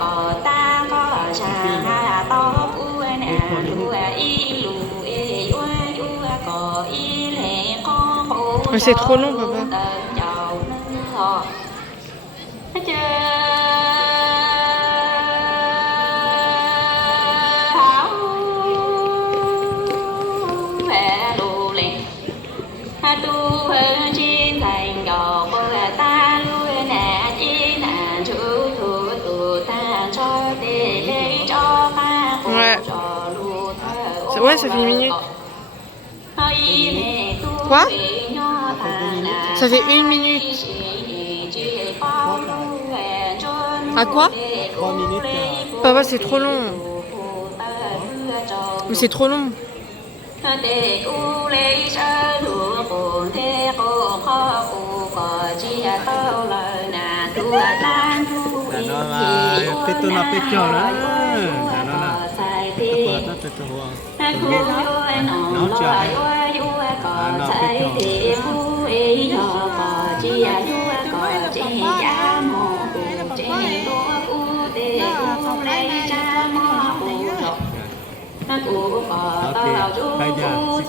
có ta có cha ha to u nè lu y lu e u có y lệ con Mais c'est trop long, papa. Tu trên thành gò ta lui nè chi nè chú tu tu ta cho để lấy cho ta Ouais. cho lu thơ Ouais, ça fait 1 minute. Quoi? Ça fait 1 minute. À quoi? 3 minutes. Papa, c'est trop long. Mais c'est trop long. Là nó là cái tôi là cái cho đó là nó là cái bờ nó từ từ nó chờ nó cái cho ok bây giờ